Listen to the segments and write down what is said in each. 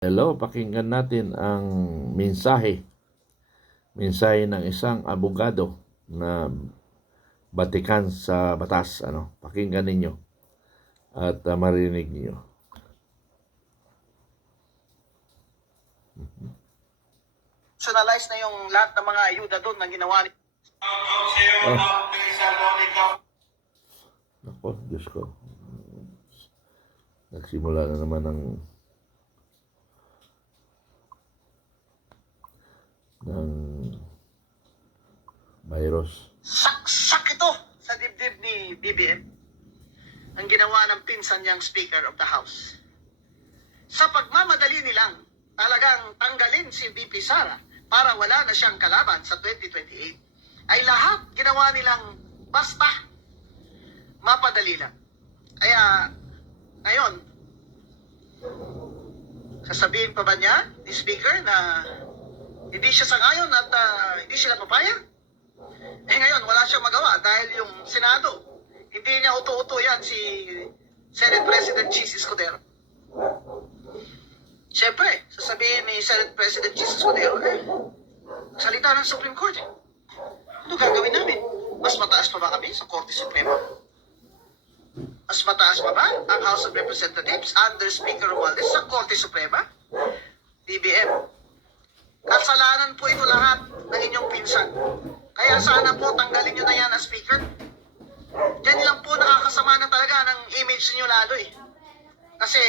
Hello, pakinggan natin ang mensahe ng isang abogado na batikan sa batas. Pakinggan ninyo at marinig niyo. Personalize na yung lahat ng mga ayuda doon na ginawa ni... Ako, Diyos ko. Nagsimula na naman ng virus. Saksak ito sa dibdib ni BBM ang ginawa ng pinsan niyang Speaker of the House. Sa pagmamadali nilang talagang tanggalin si VP Sara para wala na siyang kalaban sa 2028, ay lahat ginawa nilang basta mapadali lang. Kaya ngayon, sasabihin pa ba niya ni Speaker na hindi siya sangayon at hindi sila papayag? Ngayon, wala siyang magawa dahil yung Senado, hindi niya uto-uto yan si Senate President Chis Escudero. Siyempre, sasabihin ni Senate President Chis Escudero, salita ng Supreme Court. Ano gagawin namin? Mas mataas pa ba kami sa Korte Suprema? Mas mataas pa ba ang House of Representatives under Speaker Romualdez sa Korte Suprema? BBM, kasalanan po ito lahat ng inyong pinsan. Kaya sana po tanggalin nyo na yan as Speaker. Diyan lang po nakakasama na talaga ng image niyo lalo eh. Kasi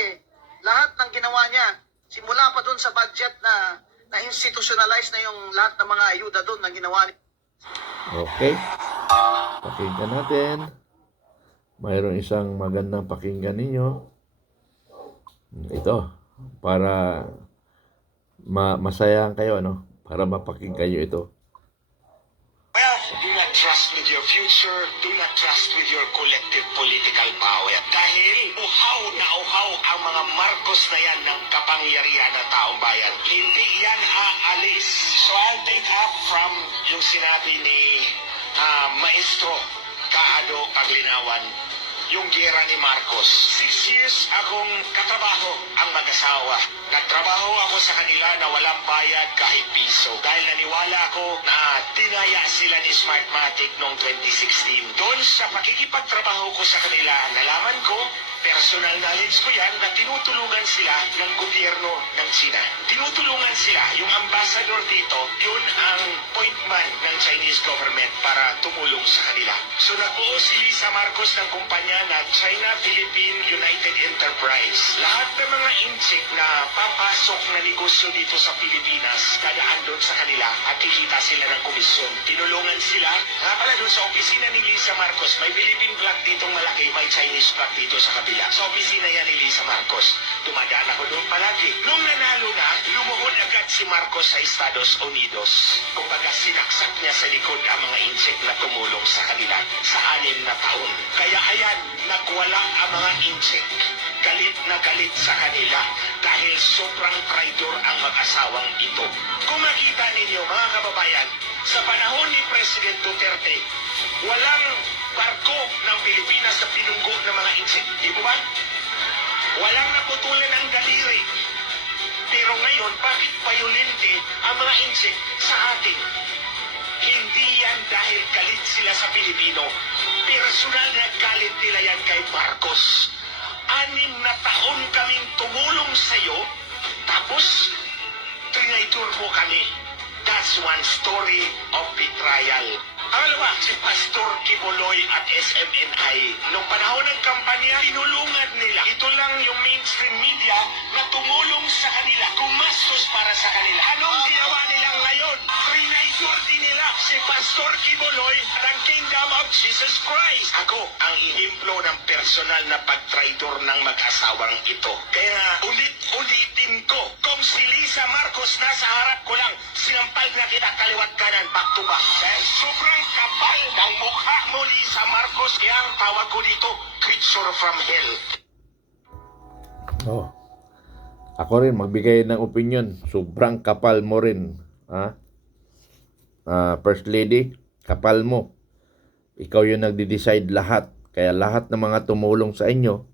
lahat ng ginawa niya, simula pa dun sa budget na institutionalize na yung lahat ng mga ayuda dun na ginawa niya. Okay. Pakinggan natin. Mayroon isang magandang pakinggan ninyo. Ito. Para masayang kayo, para mapakinggan kayo ito. Do not trust with your future. Do not trust with your collective political power. Dahil uhaw na uhaw ang mga Marcos na yan ng kapangyarihan ng taong bayan. Hindi yan aalis. So I'll take up from yung sinabi ni Maestro Kaado Paglinawan, yung gera ni Marcos. 6 years akong katrabaho ang mag-asawa. Nagtrabaho ako sa kanila na walang bayad kahit piso. Dahil naniwala ako na tinaya sila ni Smartmatic noong 2016. Doon sa pakikipagtrabaho ko sa kanila, nalaman ko, personal knowledge ko yan, na tinutulungan sila ng gobyerno ng China. Tinutulungan sila. Yung ambassador dito, yun ang point man ng Chinese government para tumulong sa kanila. So nabuo si Lisa Marcos ng kumpanya na China-Philippine United Enterprise. Lahat ng mga incheck na papasok na negosyo dito sa Pilipinas, dadaan doon sa kanila at kikita sila ng komisyon. Tinulungan sila. Nga pala doon sa opisina ni Lisa Marcos, may Philippine flag ditong malaki, may Chinese flag dito sa kabila. Sa opisina yan ni Lisa Marcos. Dumadaan ako doon palagi. Nung nanalo na, lumuhod agad si Marcos sa Estados Unidos. Kumbaga sinaksak niya sa likod ang mga incheck na tumulong sa kanila sa 6 na taon. Kaya ayan, nagwala ang mga incheck. Galit na galit sa kanila dahil sobrang traidor ang mag-asawang ito. Kung makita ninyo mga kababayan, sa panahon ni President Duterte, walang barko ng Pilipinas na pinunggo ng mga incheck. Di ba ba? Walang naputulan ng daliri. Pero ngayon, bakit violente ang mga incheck sa atin? Hindi yan dahil galit sila sa Pilipino. Personal na galit nila yan kay Marcos. 6 na taon kaming tumulong sa'yo, tapos trinaitor mo kami. That's one story of betrayal. Pangalawa, si Pastor Kibuloy at SMNI. Noong panahon ng kampanya, tinulungan nila. Ito lang yung mainstream media na tumulong sa kanila, gumastos para sa kanila. Anong ginawa nila ngayon? Trinaitor din nila si Pastor Kibuloy at ang Kingdom of Jesus Christ. Ako ang ihimplo ng personal na pagtraidor ng mag-asawang ito. Kaya ulit-ulitin ko, kung si Lisa Marcos nasa harap ko lang, sinampal na kita kaliwat kanan, back to back. Dahil sobrang kapal ng mukha mo, Lisa Marcos, kaya ang tawag ko dito, creature from hell. Ako rin magbigay ng opinion. Sobrang kapal mo rin. First Lady, kapal mo. Ikaw yung nagde-decide lahat. Kaya lahat ng mga tumulong sa inyo,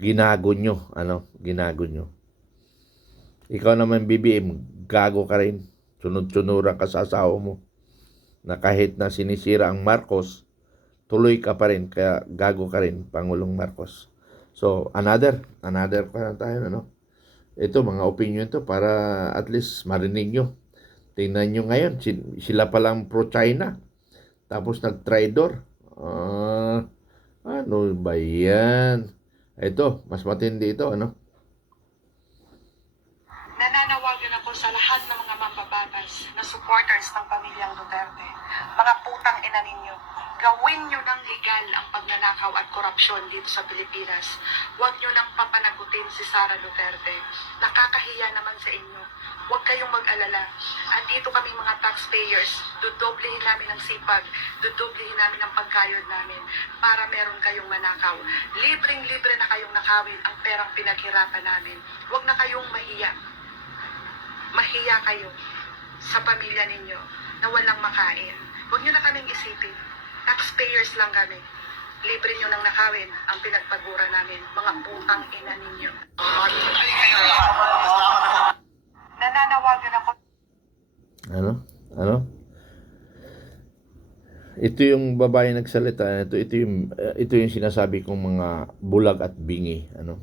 ginago nyo. Ginago nyo. Ikaw naman, BBM, gago ka rin. Sunod-sunuran ka sa asawa mo. Na kahit na sinisira ang Marcos, tuloy ka pa rin. Kaya gago ka rin, Pangulong Marcos. So, another pa na tayo, ano? Ito, mga opinion to para at least marinig nyo. Tingnan nyo ngayon, sila palang pro-China. Tapos nag-tridor. Ano ba yan? Ito, mas matindi ito, ano? Nananawagan ako sa lahat ng mga mambabatas na supporters ng pamilyang Duterte. Mga putang ina ninyo, gawin nyo ng legal ang pagnanakaw at korupsyon dito sa Pilipinas. Huwag nyo nang papanagutin si Sara Duterte. Nakakahiya naman sa inyo. Huwag kayong mag-alala. Andito kami mga taxpayers. Dudoblehin namin ang sipag. Dudoblehin namin ang pagkayod namin para meron kayong manakaw. Libreng-libre na kayong nakawin ang perang pinaghirapan namin. Huwag na kayong mahiya. Mahiya kayo sa pamilya ninyo na walang makain. Huwag nyo na kaming isipin. Taxpayers lang kami. Libre nyo nang nakawin ang pinagpagura namin, mga putang ina ninyo. Nananawagan ako. Ano? Ito yung babae nagsalita. Ito yung sinasabi kong mga bulag at bingi. Ano?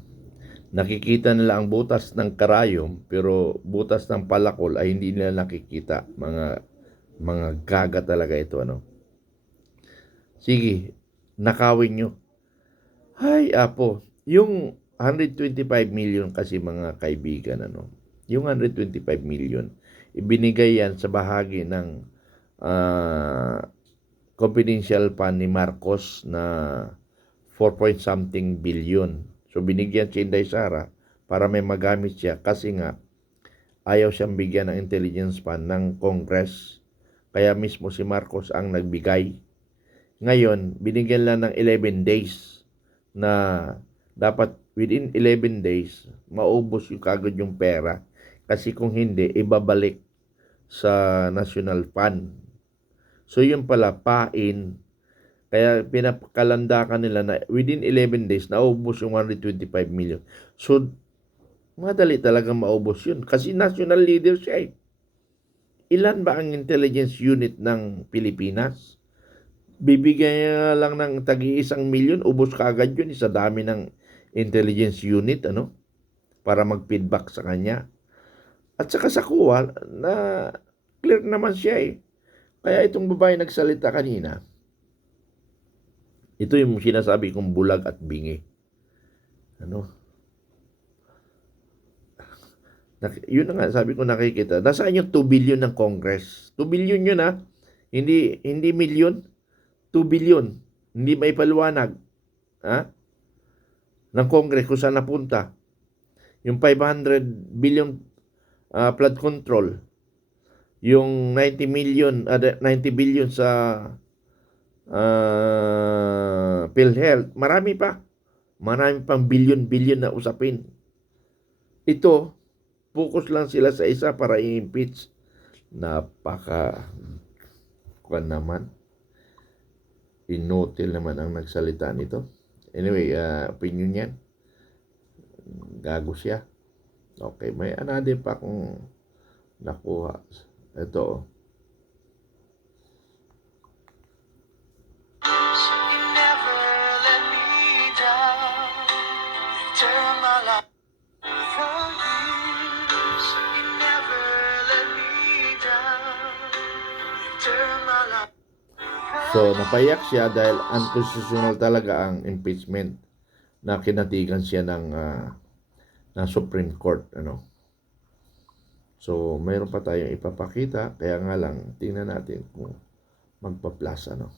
Nakikita nila ang butas ng karayom, pero butas ng palakol ay hindi nila nakikita. Mga gaga talaga ito, ano? Sige, nakawin nyo. Hay, apo. Yung 125 million kasi, mga kaibigan, ano? Yung 125 million, ibinigay yan sa bahagi ng confidential fund ni Marcos na 4 point something billion. So, binigyan si Inday Sara para may magamit siya kasi nga ayaw siyang bigyan ng intelligence fund ng Congress. Kaya mismo si Marcos ang nagbigay. Ngayon, binigyan lang ng 11 days na dapat within 11 days, maubos yung kagad yung pera. Kasi kung hindi, ibabalik sa National Fund. So, yun pala, pain. Kaya pinakalandakan nila na within 11 days, naubos yung 125 million. So, madali talagang maubos yun. Kasi national leader siya eh. Ilan ba ang intelligence unit ng Pilipinas? Bibigyan niya lang ng tagi-1 milyon, ubos kaagad yun sa dami ng intelligence unit, ano? Para mag-feedback sa kanya. At saka sa kuha, na clear naman siya eh. Kaya itong babae nagsalita kanina, ito yung sinasabi kong bulag at bingi. Ano? Yun na nga, sabi ko nakikita. Nasaan yung 2 billion ng Congress? 2 billion yun ha. Hindi million. 2 billion. Hindi may paliwanag. Ha? Ng Congress kung saan napunta. Yung 500 billion flood control. Yung 90 billion sa PhilHealth. Marami pang billion na usapin. Ito, focus lang sila sa isa para i-impeach. Kuwan naman. Inutil naman ang nagsalita nito. Anyway, opinion yan. Gago siya. Okay, may another pa akong nakuha. Ito. So, napayak siya dahil unconstitutional talaga ang impeachment na kinatigan siya ng Supreme Court, ano. So, mayroon pa tayong ipapakita, kaya nga lang tingnan natin kung magpa-plus, ano.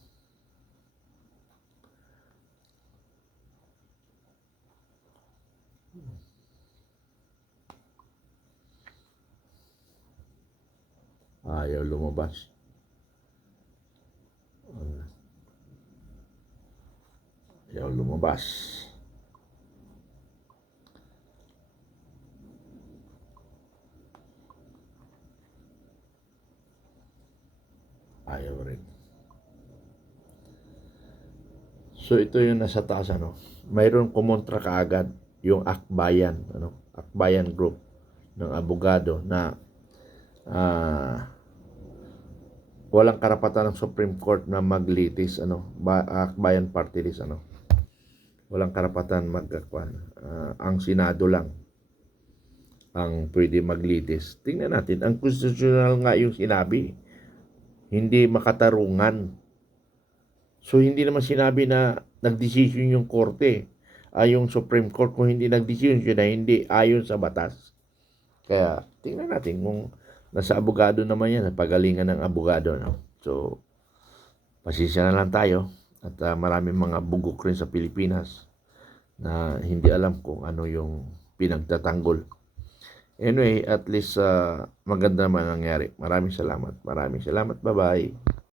Ayaw lumabas. Ayaw lumabas. Ayaw rin. So, ito yung nasa taas, ano. Mayroon kumontra kaagad yung Akbayan, ano. Akbayan Group. ng abogado na walang karapatan ng Supreme Court na maglitis bayan party list walang karapatan ang Senado lang ang pwede maglitis. Tingnan natin, ang constitutional nga yung sinabi, hindi makatarungan. So hindi naman sinabi na nagdesisyon yung korte, yung Supreme Court, kung hindi nagdesisyon na hindi ayon sa batas. Kaya tingnan natin kung nasa abogado naman yan, pagalingan ng abogado. No? So, pasensya na lang tayo. At maraming mga bugok rin sa Pilipinas na hindi alam kung ano yung pinagtatanggol. Anyway, at least maganda naman nangyari. Maraming salamat. Bye-bye.